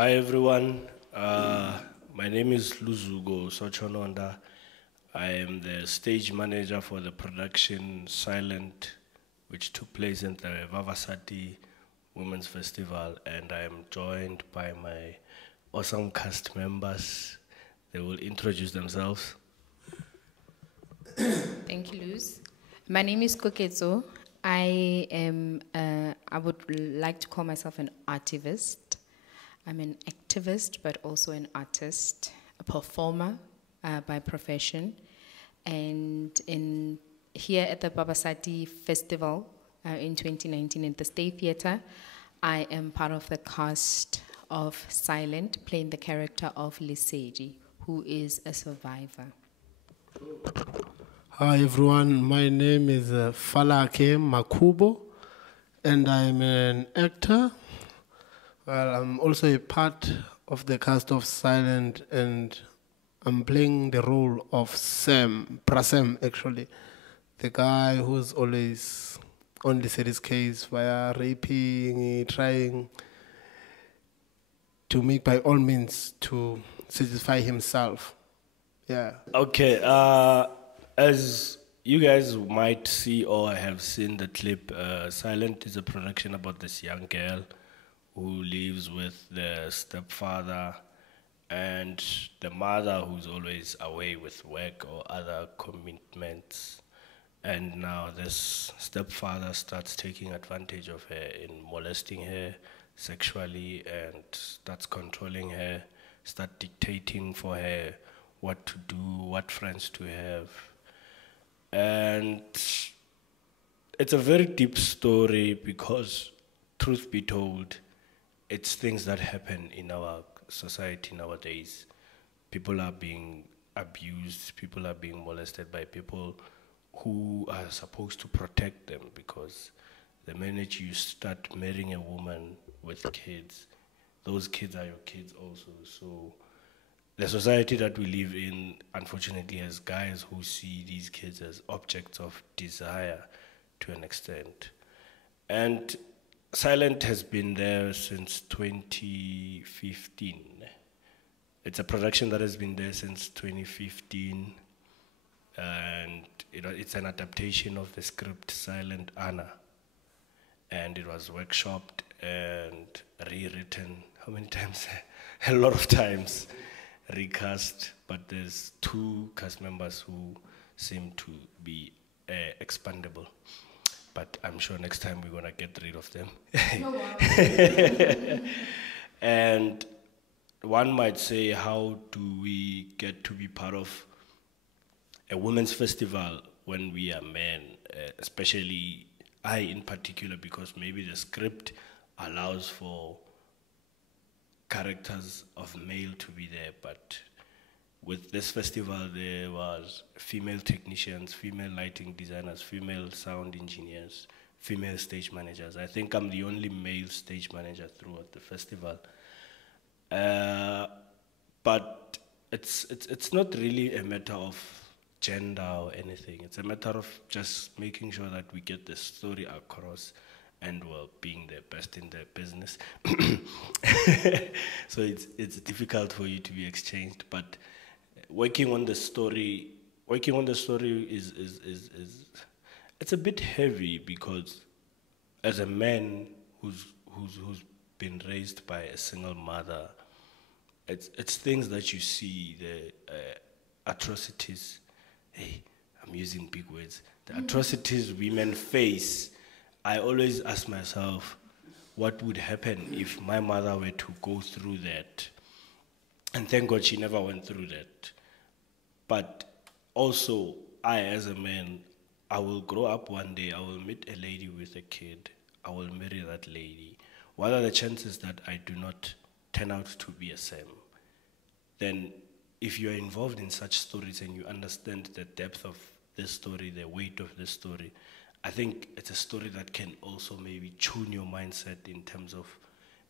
Hi everyone, my name is Luzugo Sochononda. I am the stage manager for the production Silent, which took place in the Vavasati Women's Festival, and I am joined by my awesome cast members. They will introduce themselves. Thank you, Luz. My name is Kgaogelo. I would like to call myself an artivist. I'm an activist, but also an artist, a performer by profession. And here at the Vavasati Festival in 2019 at the State Theatre, I am part of the cast of Silent, playing the character of Lesedi, who is a survivor. Hi everyone, my name is Falake Makubo, and I'm an actor. Well, I'm also a part of the cast of Silent, and I'm playing the role of Prasem actually, the guy who's always on Lesedi's case via raping, trying to make by all means to satisfy himself. Yeah. Okay, as you guys might see or have seen the clip, Silent is a production about this young girl who lives with the stepfather and the mother who's always away with work or other commitments. And now this stepfather starts taking advantage of her in molesting her sexually and starts controlling her, start dictating for her what to do, what friends to have. And it's a very deep story because, truth be told, it's things that happen in our society nowadays. People are being abused, people are being molested by people who are supposed to protect them, because the minute you start marrying a woman with kids, those kids are your kids also. So the society that we live in, unfortunately, has guys who see these kids as objects of desire to an extent. And Silent has been there since 2015. It's a production that has been there since 2015, and it's an adaptation of the script Silent Anna. And it was workshopped and rewritten, how many times? A lot of times. Recast, but there's 2 cast members who seem to be expandable. But I'm sure next time we're gonna get rid of them. And one might say, how do we get to be part of a women's festival when we are men? Especially I in particular, because maybe the script allows for characters of male to be there, but with this festival there was female technicians, female lighting designers, female sound engineers, female stage managers. I think I'm the only male stage manager throughout the festival. But it's not really a matter of gender or anything. It's a matter of just making sure that we get the story across and being the best in the business. So it's difficult for you to be exchanged, but working on the story is it's a bit heavy, because as a man who's been raised by a single mother, it's things that you see, the atrocities. Hey, I'm using big words. The atrocities women face. I always ask myself, what would happen if my mother were to go through that? And thank God she never went through that. But also, I as a man, I will grow up one day, I will meet a lady with a kid, I will marry that lady. What are the chances that I do not turn out to be a Sam? Then if you are involved in such stories and you understand the depth of this story, the weight of this story, I think it's a story that can also maybe tune your mindset in terms of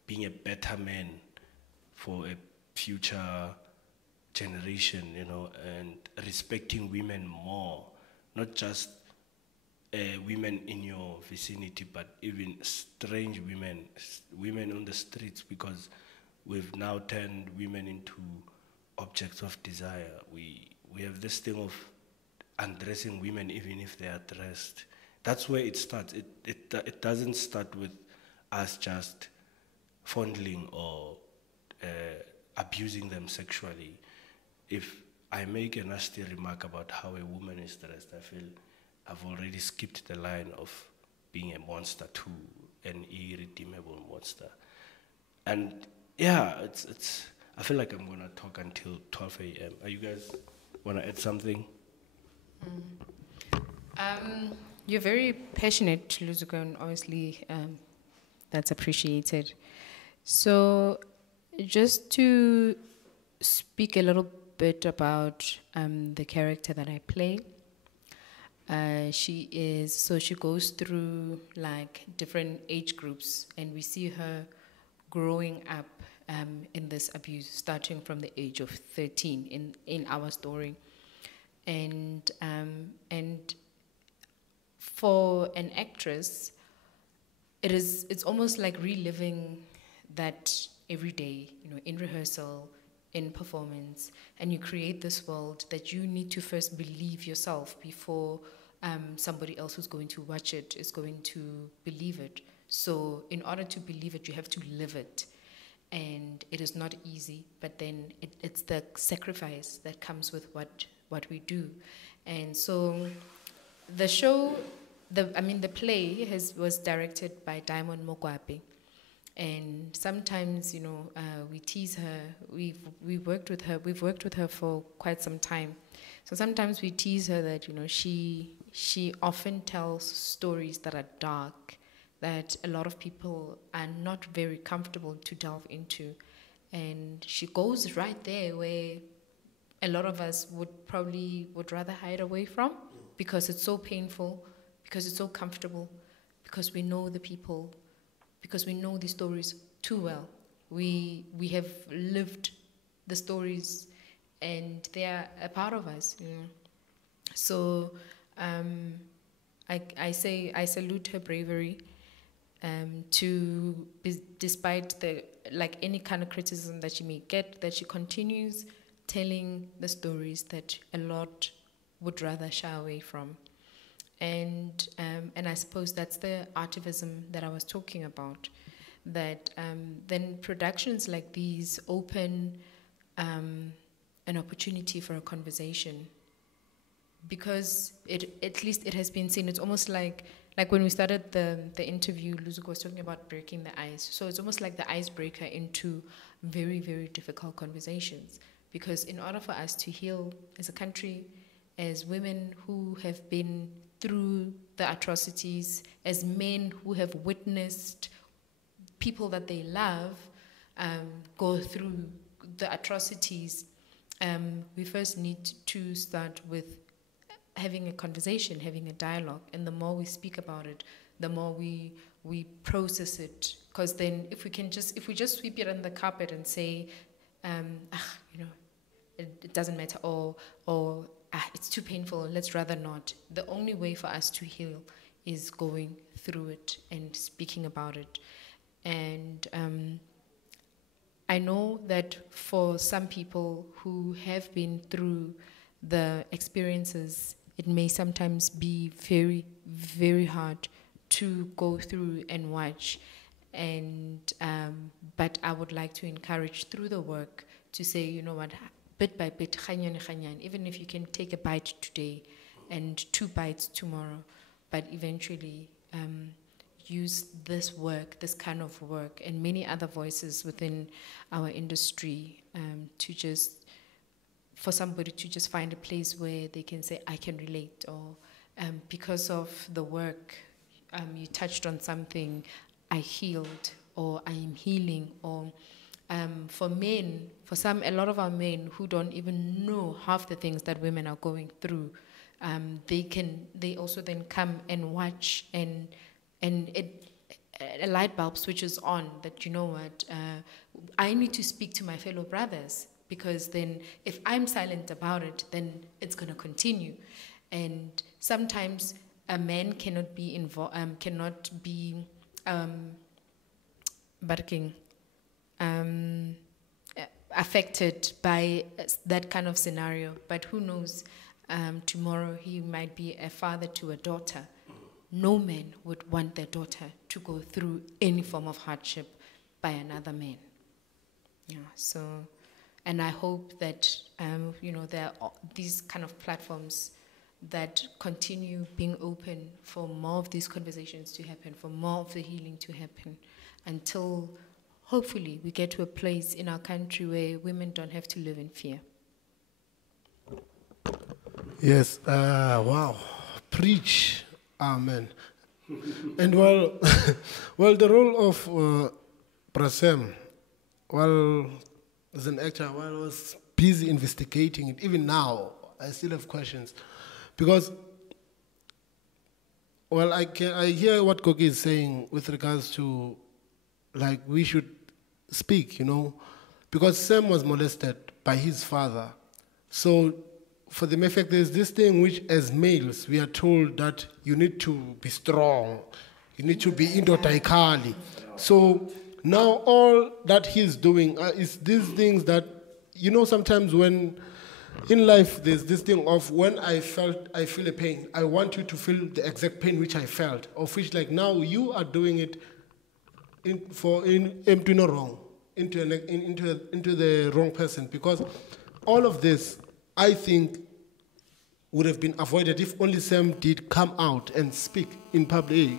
being a better man for a future generation, and respecting women more, not just women in your vicinity, but even strange women on the streets, because we've now turned women into objects of desire. We have this thing of undressing women even if they are dressed. That's where it starts. It doesn't start with us just fondling or abusing them sexually. If I make a nasty remark about how a woman is dressed, I feel I've already skipped the line of being a monster too, an irredeemable monster. And yeah, it's. I feel like I'm gonna talk until 12 a.m. Are you guys wanna add something? You're very passionate, Luzuko, and obviously that's appreciated. So, just to speak a little bit about the character that I play. She goes through like different age groups, and we see her growing up in this abuse, starting from the age of 13 in our story. And for an actress, it's almost like reliving that every day, in rehearsal, in performance, and you create this world that you need to first believe yourself before somebody else who's going to watch it is going to believe it. So in order to believe it, you have to live it. And it is not easy, but then it's the sacrifice that comes with what we do. And so the show, the play was directed by Diamond Mokoape. And sometimes, we tease her. We've worked with her for quite some time. So sometimes we tease her that, she often tells stories that are dark, that a lot of people are not very comfortable to delve into. And she goes right there where a lot of us would rather hide away from, because it's so painful, because it's so comfortable, because we know the people, because we know the stories too well. We have lived the stories, and they are a part of us. So I salute her bravery. Despite any kind of criticism that she may get, that she continues telling the stories that a lot would rather shy away from. And I suppose that's the artivism that I was talking about, that then productions like these open an opportunity for a conversation, because at least it has been seen. It's almost like when we started the interview, Luzuko was talking about breaking the ice. So it's almost like the icebreaker into very, very difficult conversations. Because in order for us to heal as a country, as women who have been through the atrocities, as men who have witnessed people that they love go through the atrocities, we first need to start with having a conversation, having a dialogue. And the more we speak about it, the more we process it. Because then if we just sweep it on the carpet and say, it doesn't matter, or it's too painful, let's rather not. The only way for us to heal is going through it and speaking about it. And I know that for some people who have been through the experiences, it may sometimes be very, very hard to go through and watch. And but I would like to encourage through the work to say, you know what, bit by bit, even if you can take a bite today and 2 bites tomorrow, but eventually use this work, this kind of work, and many other voices within our industry for somebody to just find a place where they can say, I can relate, or because of the work, you touched on something, I healed, or I am healing, or for men, a lot of our men who don't even know half the things that women are going through, they also then come and watch, and a light bulb switches on that, you know what, I need to speak to my fellow brothers, because then if I'm silent about it, then it's going to continue. And sometimes a man cannot be barking, affected by that kind of scenario. But who knows, tomorrow he might be a father to a daughter. No man would want their daughter to go through any form of hardship by another man. Yeah, so, and I hope that, there are these kind of platforms that continue being open for more of these conversations to happen, for more of the healing to happen, until hopefully we get to a place in our country where women don't have to live in fear. Yes, wow. Preach. Amen. And well, the role of Prasem, as an actor, while I was busy investigating it, even now, I still have questions. Because, I hear what Koki is saying with regards to, like, we should speak, because Sam was molested by his father. So, for the mere fact, there's this thing which, as males, we are told that you need to be strong, you need to be indotaikali. So, now all that he's doing is these things that, sometimes when in life there's this thing of when I feel a pain, I want you to feel the exact pain which I felt, of which like now you are doing it into no wrong, into the wrong person, because all of this I think would have been avoided if only Sam did come out and speak in public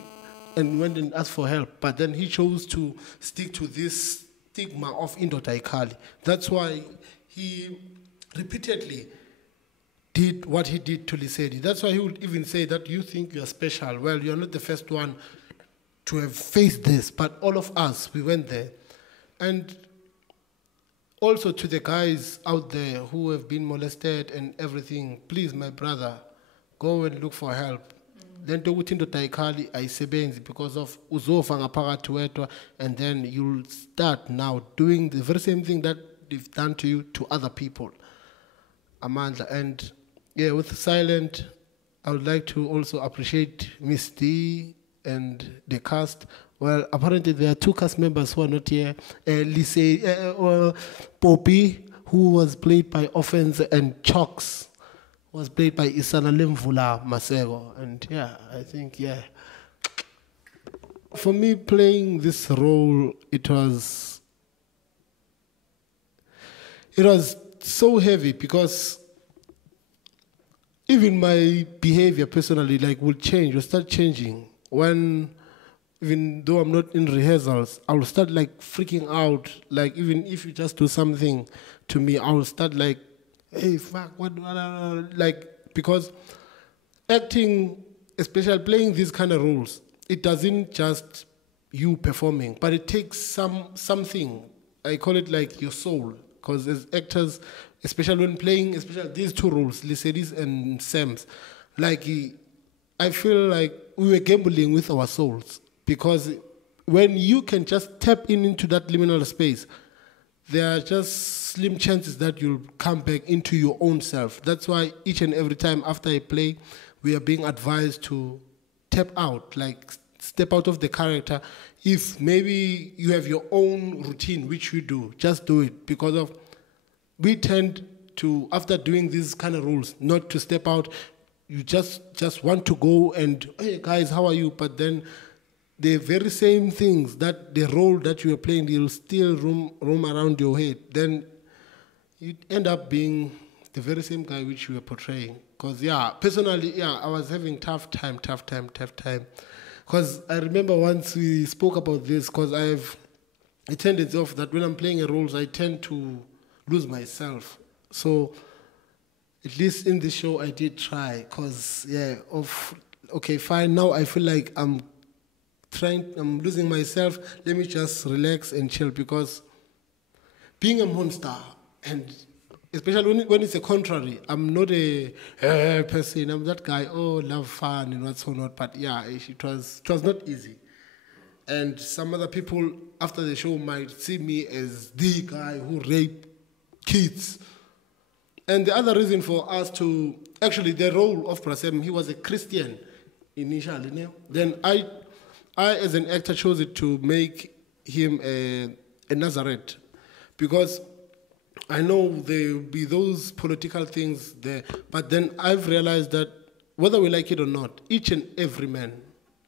and went and asked for help. But then he chose to stick to this stigma of indotaikali. That's why he repeatedly did what he did to Lesedi. That's why he would even say that you think you're special. Well, you're not the first one to have faced this, but all of us, we went there. And also to the guys out there who have been molested and everything, please, my brother, go and look for help. Then to utindo taikali aisebenzi because of uzofa ngaphakathi wedwa, and then you'll start now doing the very same thing that they've done to you to other people. Amandla. And yeah, with Silent, I would like to also appreciate Miss D and the cast. Well, apparently there are 2 cast members who are not here. Poppy, who was played by Offense, and Chox was played by Isana Lemvula Masego. And yeah, I think, yeah. For me, playing this role, it was so heavy because even my behavior personally, will change, will start changing. Even though I'm not in rehearsals, I'll start freaking out. Even if you just do something to me, I'll start hey, fuck, what, because acting, especially playing these kind of roles, it doesn't just you performing, but it takes something. I call it your soul, because as actors, especially when playing, especially these 2 roles, Lesedi's and Sam's, I feel like we were gambling with our souls, because when you can just tap into that liminal space, there are just slim chances that you'll come back into your own self. That's why each and every time after a play, we are being advised to tap out, step out of the character. If maybe you have your own routine, which you do, just do it, because we tend to, after doing these kind of roles, not to step out. You just want to go and, hey guys, how are you? But then the very same things, that the role that you are playing, you'll still roam around your head. Then you end up being the very same guy which you were portraying. Because, personally, I was having tough time. Because I remember once we spoke about this, because I have a tendency of that when I'm playing a role, I tend to lose myself. So, at least in this show, I did try, because, okay, fine, now I feel like I'm losing myself, let me just relax and chill, because being a monster, and especially when it's a contrary, I'm not a person, I'm that guy, love fun and what's so not, but it was not easy. And some other people after the show might see me as the guy who raped kids. And the other reason for us to, actually the role of Prasem, he was a Christian initially. Then I as an actor chose it to make him a Nazareth, because I know there will be those political things there, but then I've realized that whether we like it or not, each and every man,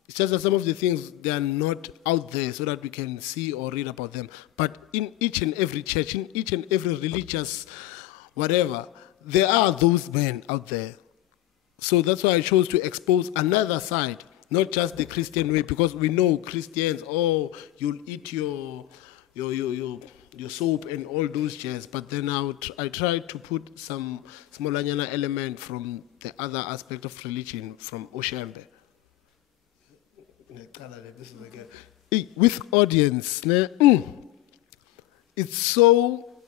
it's just that some of the things, they are not out there so that we can see or read about them. But in each and every church, in each and every religious whatever, there are those men out there. So that's why I chose to expose another side, not just the Christian way, because we know Christians, oh, you'll eat your soap and all those jazz. But then I tried to put some smolanyana element from the other aspect of religion, from Oshembe. With audience, it's so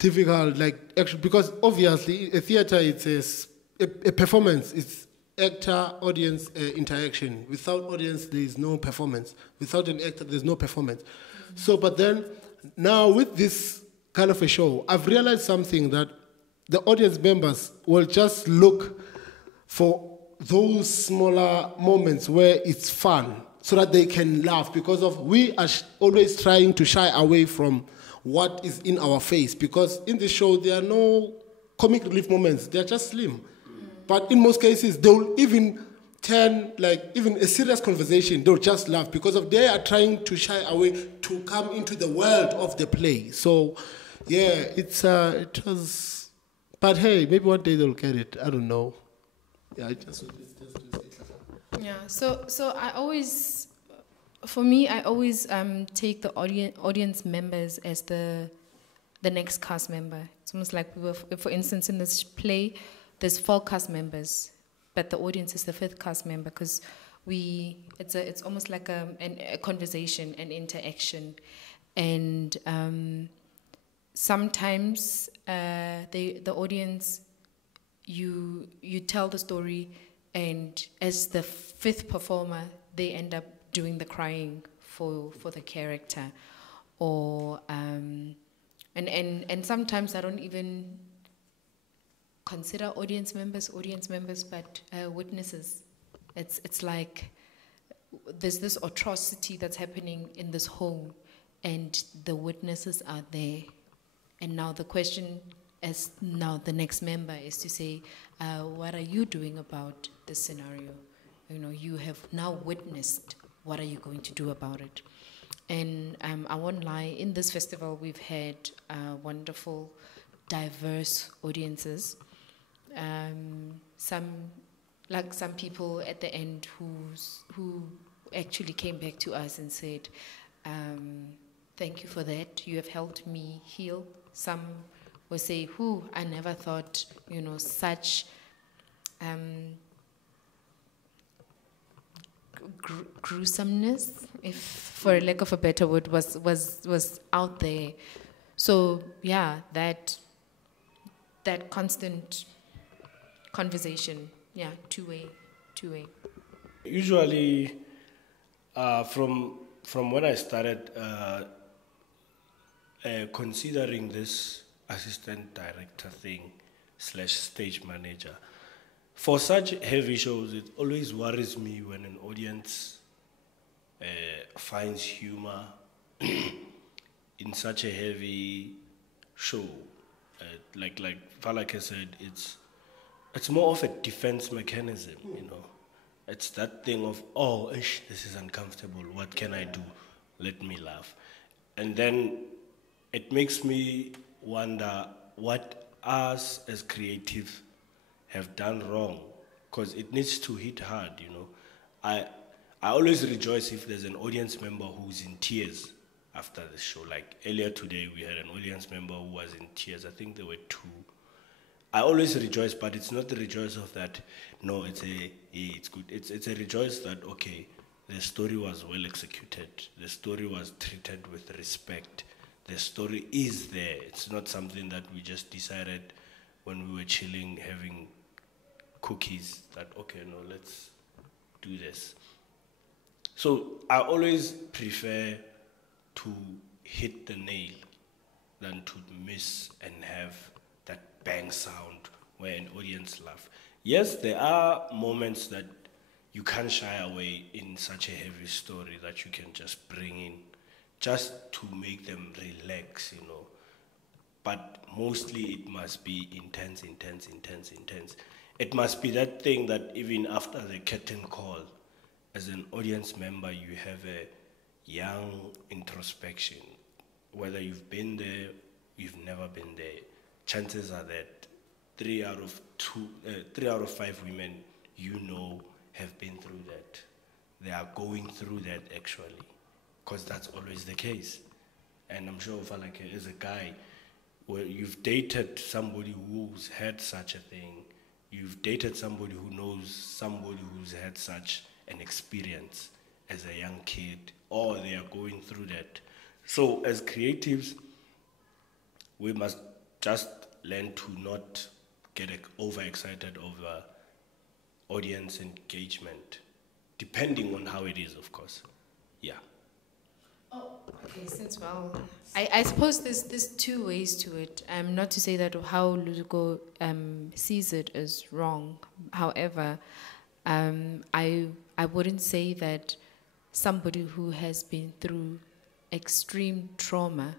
difficult, like actually, because obviously a theater, it's a performance. It's actor audience interaction. Without audience, there is no performance. Without an actor, there's no performance. So, but then now with this kind of a show, I've realized something, that the audience members will just look for those smaller moments where it's fun, so that they can laugh, because of we are always trying to shy away from what is in our face, because in the show there are no comic relief moments, they're just slim. But in most cases, they'll even turn, like even a serious conversation, they'll just laugh, because of they are trying to shy away to come into the world of the play. So yeah, it was, but hey, maybe one day they'll get it, I don't know. Yeah, Yeah, so I always, for me, I always take the audience members as the next cast member. It's almost like we were, for instance, in this play, there's 4 cast members, but the audience is the 5th cast member, because it's almost like a conversation, an interaction, and sometimes the audience, you tell the story, and as the 5th performer, they end up doing the crying for the character, or and sometimes I don't even consider audience members, but witnesses. It's like there's this atrocity that's happening in this home, and the witnesses are there, and now the question, as now the next member, is to say, what are you doing about this scenario? You know, you have now witnessed, what are you going to do about it? And I won't lie, in this festival we've had wonderful, diverse audiences. Some people at the end who actually came back to us and said, thank you for that, you have helped me heal. Some will say, I never thought, such gruesomeness, if for a lack of a better word, was out there. So yeah, that constant conversation, yeah, two-way. Usually, from when I started considering this assistant director thing / stage manager, for such heavy shows, it always worries me when an audience finds humor in such a heavy show. Like Falake said, it's more of a defense mechanism, It's that thing of, this is uncomfortable, what can I do? Let me laugh. And then it makes me wonder what us as creatives have done wrong, because it needs to hit hard, I always rejoice if there's an audience member who's in tears after the show. Like earlier today, we had an audience member who was in tears. I think there were 2. I always rejoice, but it's not the rejoice of that, no, it's good. It's a rejoice that, okay, the story was well executed. The story was treated with respect. The story is there. It's not something that we just decided when we were chilling, having cookies, that, okay, no, let's do this. So I always prefer to hit the nail than to miss and have that bang sound where an audience laugh. Yes, there are moments that you can't shy away in such a heavy story that you can just bring in just to make them relax, you know. But mostly it must be intense, intense, intense, intense. It must be that thing that even after the curtain call, as an audience member, you have a young introspection. Whether you've been there, you've never been there. Chances are that 3 out of 5 women you know have been through that. They are going through that actually, because that's always the case. And I'm sure Falake is a guy where you've dated somebody who's had such a thing. You've dated somebody who knows somebody who's had such an experience as a young kid, or they are going through that. So as creatives, we must just learn to not get overexcited over audience engagement, depending on how it is, of course. Yeah. Oh, okay, since well, I suppose there's 2 ways to it. Not to say that how Luzuko sees it is wrong. However, I wouldn't say that somebody who has been through extreme trauma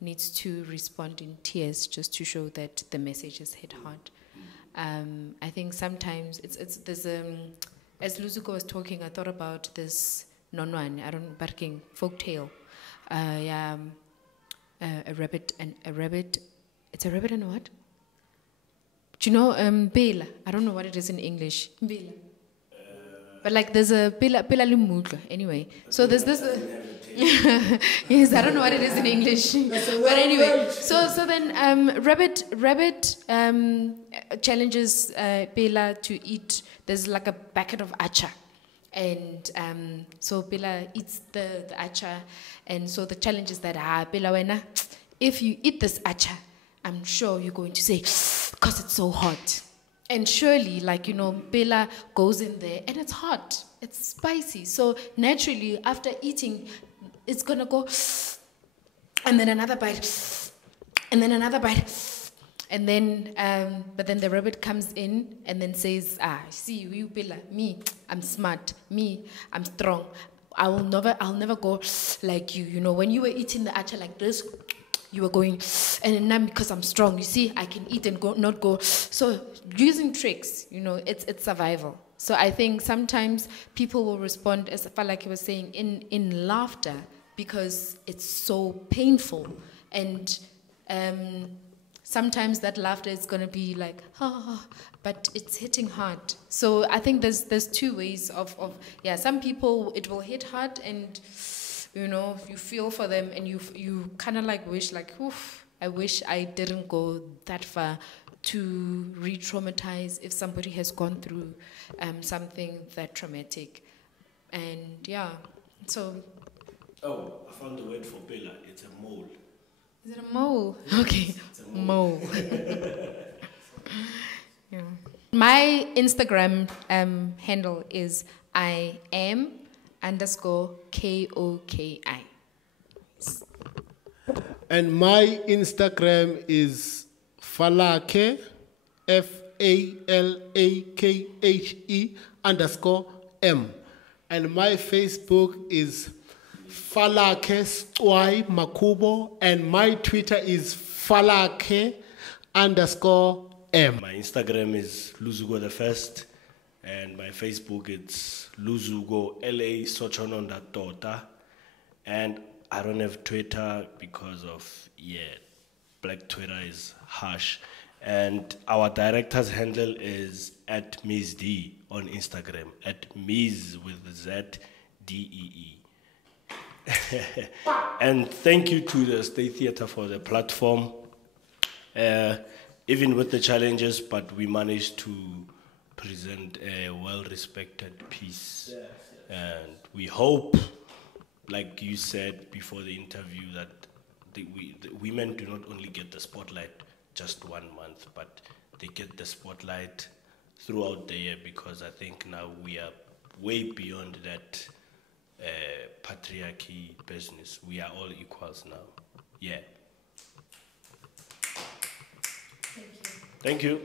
needs to respond in tears just to show that the message has hit hard. I think sometimes there's as Luzuko was talking, I thought about this nonwan, I don't know, barking folktale. A rabbit. It's a rabbit and what? Do you know Bela? I don't know what it is in English. Bela. But like there's a Bela Lumutla. Anyway, so there's this. Yes, I don't know what it is in English. But anyway, so then rabbit challenges Bela to eat. There's like a bucket of acha. And so Bela eats the acha, and so the challenge is that Bela wena, if you eat this acha, I'm sure you're going to say, because it's so hot. And surely, like, you know, Bela goes in there and it's hot, it's spicy. So naturally, after eating, it's gonna go, and then another bite, and then another bite. And then, but then the rabbit comes in and then says, see, you Bela, me, I'm smart, me, I'm strong. I'll never go like you. You know, when you were eating the acha like this, you were going, and now because I'm strong, you see, I can eat and not go. So using tricks, you know, it's survival. So I think sometimes people will respond, as like he was saying, in laughter because it's so painful. And sometimes that laughter is going to be like, but it's hitting hard. So I think there's 2 ways of some people, it will hit hard and, you know, you feel for them and you kind of like wish like, oof, I wish I didn't go that far to re-traumatize if somebody has gone through something that traumatic. And yeah, so. Oh, I found the word for Bela. It's a mole. Is it a mole? Okay, it's a mole. Yeah. My Instagram handle is IAM_KOKI. And my Instagram is Falake, FALAKHE_M. And my Facebook is Falake Stwai Makubo, and my Twitter is Falake_M. My Instagram is Luzugo the First, and my Facebook it's Luzugo LA Sochononda Tota. And I don't have Twitter because of Black Twitter is harsh. And our director's handle is at Ms. D on Instagram, at Ms with ZDEE. And thank you to the State Theatre for the platform. Even with the challenges, but we managed to present a well-respected piece. Yes. And we hope, like you said before the interview, that the women do not only get the spotlight just 1 month, but they get the spotlight throughout the year, because I think now we are way beyond that patriarchy business. We are all equals now. Yeah. Thank you.